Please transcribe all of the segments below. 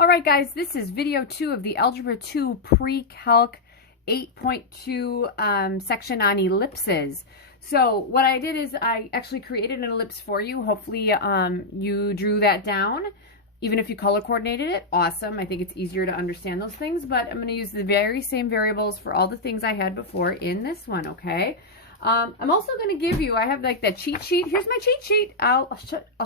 All right, guys, this is video 2 of the Algebra 2 Pre-Calc 8.2 section on ellipses. So what I did is I actually created an ellipse for you. Hopefully you drew that down. Even if you color coordinated it, awesome. I think it's easier to understand those things, but I'm going to use the very same variables for all the things I had before in this one, okay? I'm also going to give you, I have like that cheat sheet. Here's my cheat sheet. I'll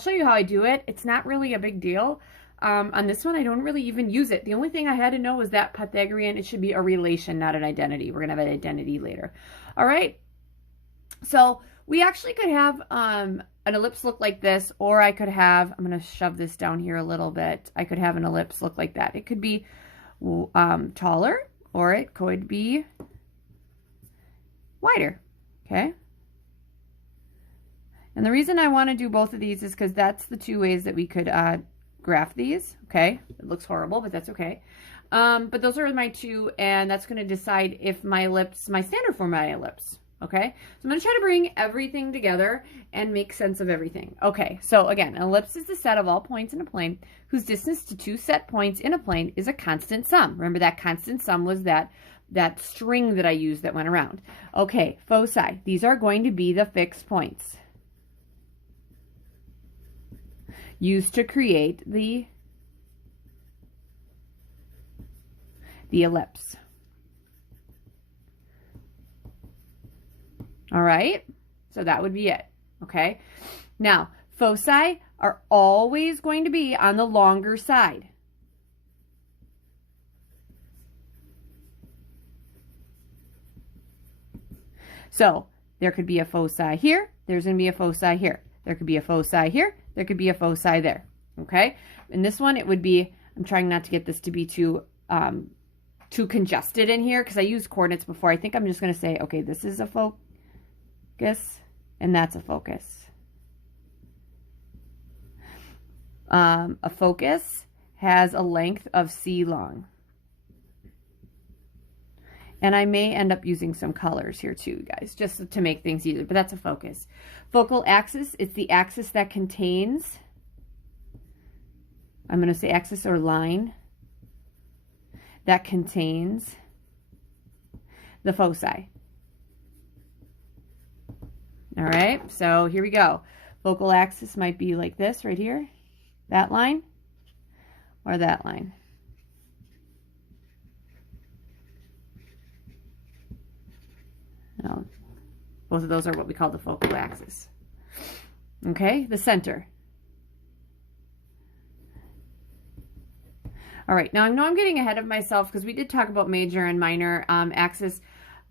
show you how I do it. It's not really a big deal. On this one, I don't really even use it. The only thing I had to know was that Pythagorean, it should be a relation, not an identity. We're going to have an identity later. All right. So we actually could have an ellipse look like this, or I could have, I'm going to shove this down here a little bit. I could have an ellipse look like that. It could be taller, or it could be wider. Okay. And the reason I want to do both of these is because that's the two ways that we could graph these. Okay. It looks horrible, but that's okay. But those are my two, and that's going to decide if my ellipse, my standard for my ellipse. Okay. So I'm going to try to bring everything together and make sense of everything. Okay. So again, an ellipse is the set of all points in a plane whose distance to two set points in a plane is a constant sum. Remember that constant sum was that string that I used that went around. Okay. Foci. These are going to be the fixed points used to create the ellipse. All right, so that would be it, okay? Now, foci are always going to be on the longer side. So, there could be a foci here, there's going to be a foci here. There could be a foci here, there could be a foci there, okay? In this one, it would be, I'm trying not to get this to be too congested in here because I used coordinates before. I think I'm just going to say, okay, this is a focus, and that's a focus. A focus has a length of c long. And I may end up using some colors here too, guys, just to make things easier, but that's a focus. Focal axis, it's the axis that contains, I'm going to say axis or line, that contains the foci. All right, so here we go. Focal axis might be like this right here, that line, or that line. Now, both of those are what we call the focal axis. Okay, the center. All right, now I know I'm getting ahead of myself because we did talk about major and minor axis.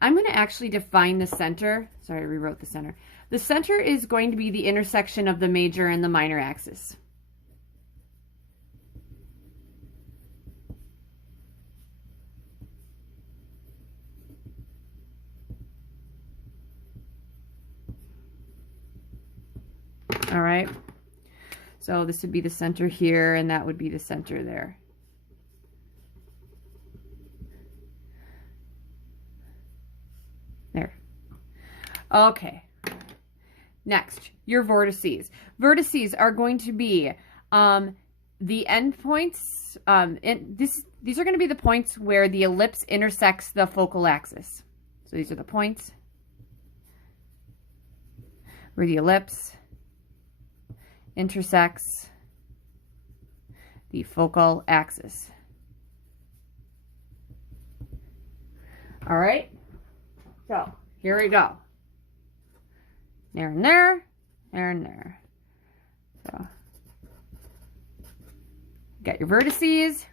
I'm going to actually define the center. Sorry, I rewrote the center. The center is going to be the intersection of the major and the minor axis. All right. So this would be the center here, and that would be the center there. There. Okay. Next, your vertices. Vertices are going to be the endpoints. These are going to be the points where the ellipse intersects the focal axis. So these are the points where the ellipse intersects the focal axis. All right. So here we go. There and there, there and there. So, got your vertices.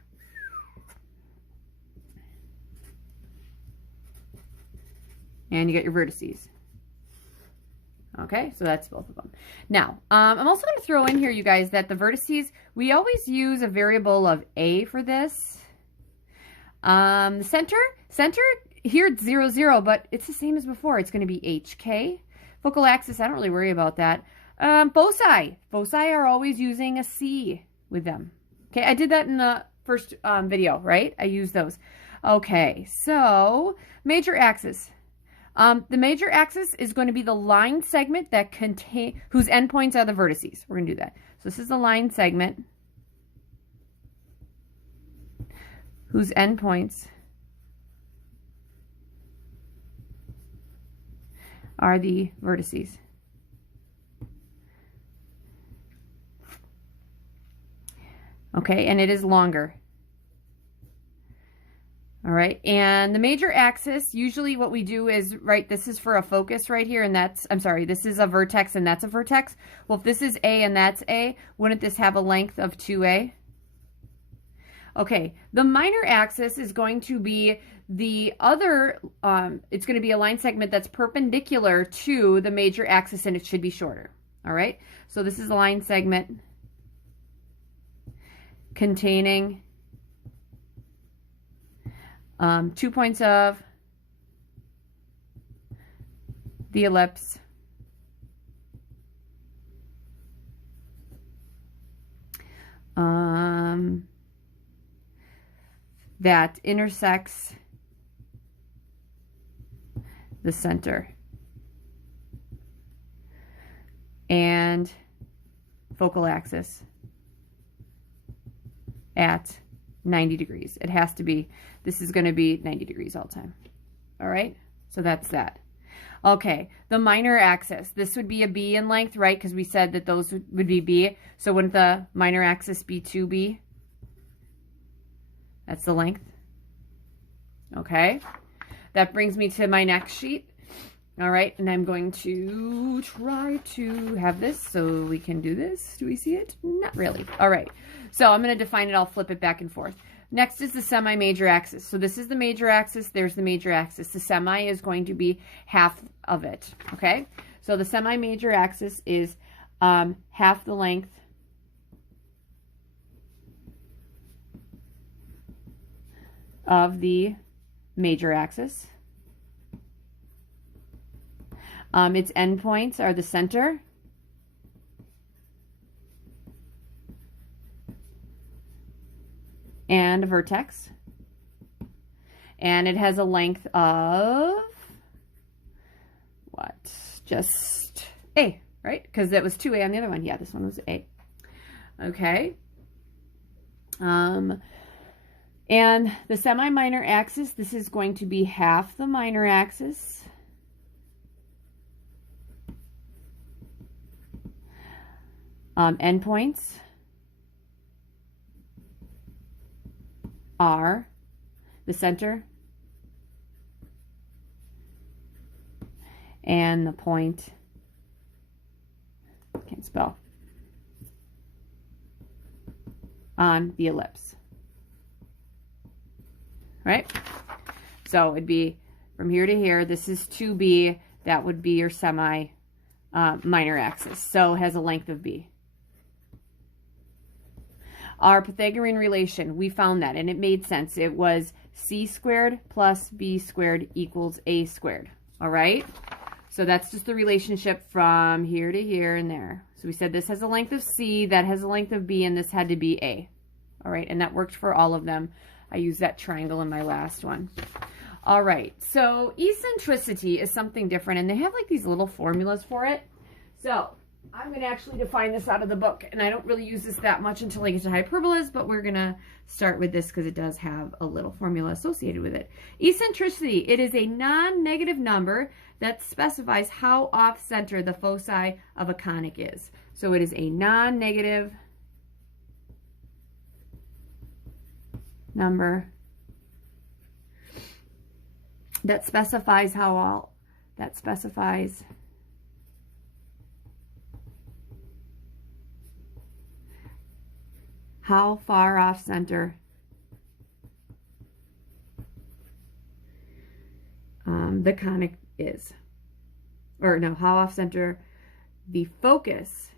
And you got your vertices. Okay, so that's both of them. Now, I'm also going to throw in here, you guys, that the vertices, we always use a variable of a for this. The center, here it's 0, 0, but it's the same as before. It's going to be HK. Focal axis, I don't really worry about that. Foci are always using a C with them. Okay, I did that in the first video, right? I used those. Okay, so major axis. The major axis is going to be the line segment that whose endpoints are the vertices. We're going to do that. So this is the line segment. whose endpoints are the vertices. Okay, and it is longer. All right, and the major axis, usually what we do is, right, this is for a focus right here, and that's, I'm sorry, this is a vertex and that's a vertex. Well, if this is A and that's A, wouldn't this have a length of 2A? Okay, the minor axis is going to be the other, it's going to be a line segment that's perpendicular to the major axis, and it should be shorter. All right, so this is a line segment containing 2 points of the ellipse that intersects the center and focal axis at 90 degrees. It has to be, this is going to be 90 degrees all the time. All right, so that's that. Okay, the minor axis, this would be a B in length, right? Because we said that those would be B. So wouldn't the minor axis be 2B? That's the length. Okay, that brings me to my next sheet. All right, and I'm going to try to have this so we can do this. Do we see it? Not really. All right, so I'm going to define it. I'll flip it back and forth. Next is the semi-major axis. So this is the major axis. There's the major axis. The semi is going to be half of it, okay? So the semi-major axis is half the length of the major axis. Its endpoints are the center and a vertex, and it has a length of what? Just A, right? Because that was 2A on the other one. Yeah, this one was A. Okay. And the semi-minor axis, this is going to be half the minor axis. Endpoints are the center and the point, can't spell, on the ellipse. Right? So it'd be from here to here. This is 2B. That would be your semi minor axis. So it has a length of B. Our Pythagorean relation, we found that, and it made sense. It was C squared plus B squared equals A squared. All right? So that's just the relationship from here to here and there. So we said this has a length of C, that has a length of B, and this had to be A. All right, and that worked for all of them. I used that triangle in my last one. All right, so eccentricity is something different, and they have like these little formulas for it. So I'm going to actually define this out of the book, and I don't really use this that much until I get to hyperbolas, but we're going to start with this because it does have a little formula associated with it. Eccentricity, it is a non-negative number that specifies how off-center the foci of a conic is. So it is a non-negative number that specifies how far off center the conic is, or no, how off center the focus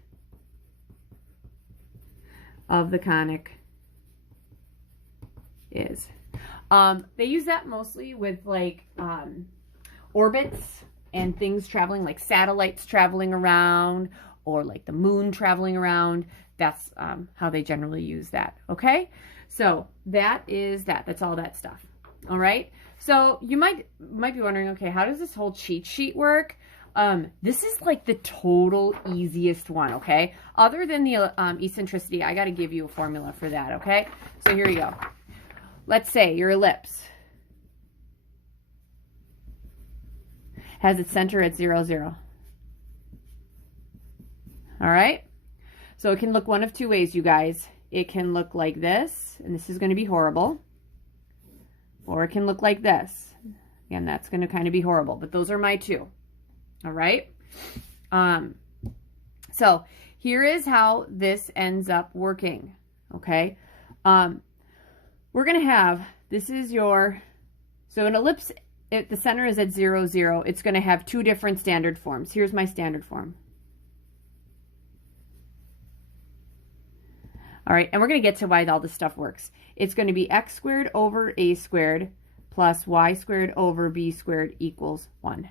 of the conic is. They use that mostly with like orbits and things traveling, like satellites traveling around, or like the moon traveling around. That's how they generally use that. Okay, so that is that. That's all that stuff. All right. So you might be wondering, okay, how does this whole cheat sheet work? This is like the total easiest one. Okay, other than the eccentricity, I got to give you a formula for that. Okay, so here you go. let's say your ellipse has its center at 0, 0. All right? So it can look one of two ways, you guys. It can look like this, and this is going to be horrible. Or it can look like this. Again, that's going to kind of be horrible, but those are my two. All right? So here is how this ends up working. Okay? We're going to have, this is your, so an ellipse, if the center is at 0, 0, it's going to have two different standard forms. Here's my standard form. All right, and we're going to get to why all this stuff works. It's going to be x squared over a squared plus y squared over b squared equals 1.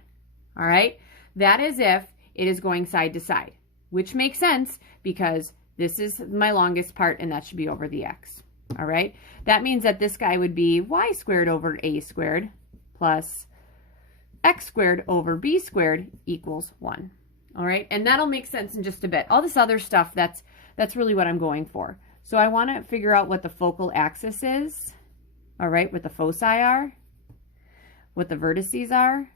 All right, that is if it is going side to side, which makes sense because this is my longest part and that should be over the x. All right, that means that this guy would be y squared over a squared plus x squared over b squared equals 1. All right, and that'll make sense in just a bit. All this other stuff, that's really what I'm going for. So I want to figure out what the focal axis is, all right, what the foci are, what the vertices are,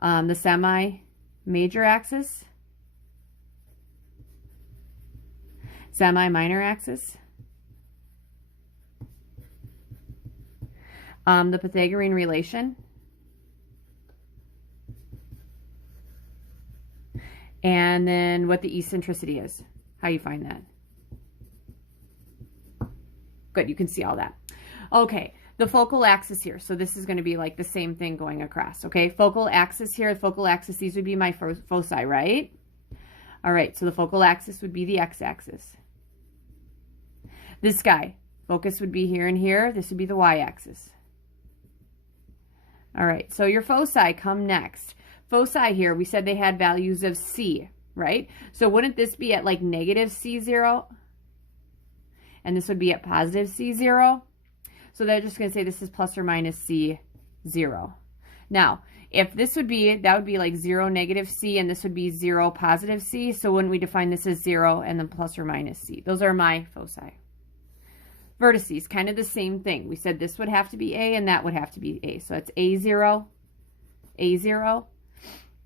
the semi-major axis, semi-minor axis, the Pythagorean relation, and then what the eccentricity is, how you find that. Good, you can see all that. Okay, the focal axis here. So this is going to be like the same thing going across, okay? Focal axis here, focal axis, these would be my foci, right? All right, so the focal axis would be the x-axis. This guy, focus would be here and here. This would be the y-axis. All right, so your foci come next. Foci here, we said they had values of c, right? So wouldn't this be at like negative c0? And this would be at positive c0. So they're just going to say this is plus or minus c0. Now, if this would be, that would be like 0, negative c, and this would be 0, positive c. So wouldn't we define this as 0 and then plus or minus c? Those are my foci. Vertices, kind of the same thing. We said this would have to be a and that would have to be a. So it's a0,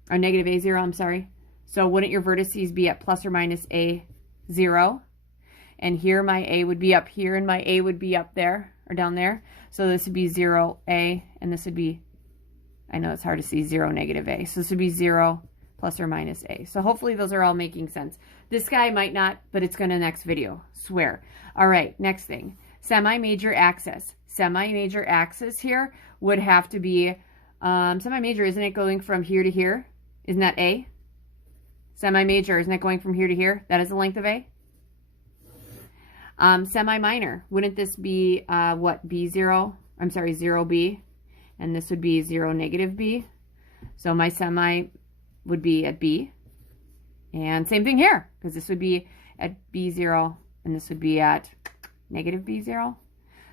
or negative a0, I'm sorry. So wouldn't your vertices be at plus or minus a0? And here my a would be up here and my a would be up there or down there. So this would be 0, a, and this would be, I know it's hard to see, 0, negative a. So this would be 0 plus or minus a. So hopefully those are all making sense. This guy might not, but it's going to next video, swear. All right, next thing, semi-major axis. Semi-major axis here would have to be, semi-major, isn't it going from here to here? Isn't that a? Semi-major, isn't it going from here to here? That is the length of a. Semi-minor, wouldn't this be, what, B0? I'm sorry, 0B, and this would be 0, negative B. So my semi would be at B. And same thing here, because this would be at B0, and this would be at negative B0.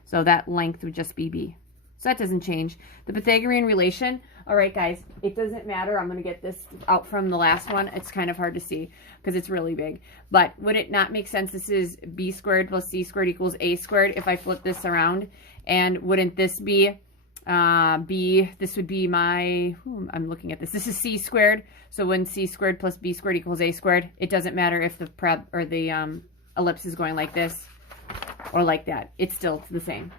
So that length would just be B. So that doesn't change. The Pythagorean relation, all right, guys, it doesn't matter. I'm going to get this out from the last one. It's kind of hard to see because it's really big. But would it not make sense? This is b squared plus c squared equals a squared if I flip this around. And wouldn't this be this would be my, I'm looking at this. This is c squared. So when c squared plus b squared equals a squared, it doesn't matter if the ellipse is going like this or like that. It's still the same.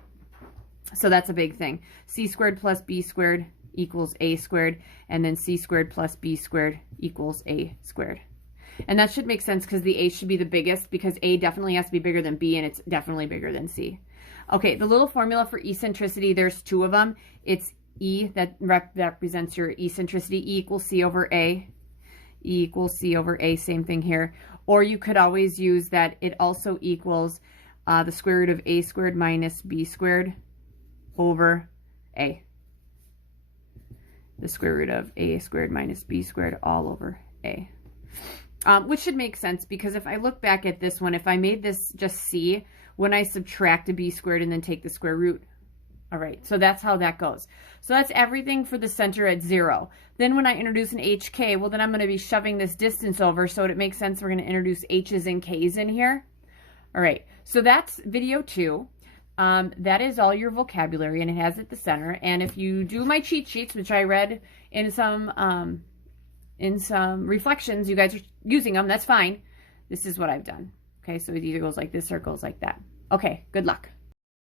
So that's a big thing. C squared plus b squared equals a squared, and then c squared plus b squared equals a squared. And that should make sense because the a should be the biggest, because a definitely has to be bigger than b, and it's definitely bigger than c. Okay, the little formula for eccentricity, there's two of them. It's E that represents your eccentricity. E equals c over a. E equals c over a, same thing here. Or you could always use that it also equals the square root of a squared minus b squared over a. The square root of a squared minus b squared all over a. Which should make sense, because if I look back at this one, if I made this just c, when I subtract a b squared and then take the square root. All right, so that's how that goes. So that's everything for the center at 0. Then when I introduce an hk, well, then I'm going to be shoving this distance over, so it makes sense we're going to introduce h's and k's in here. All right, so that's video 2. that is all your vocabulary, and it has at the center. And if you do my cheat sheets, which I read in some reflections, you guys are using them, that's fine. This is what I've done. Okay, so it either goes like this or it goes like that. Okay, good luck.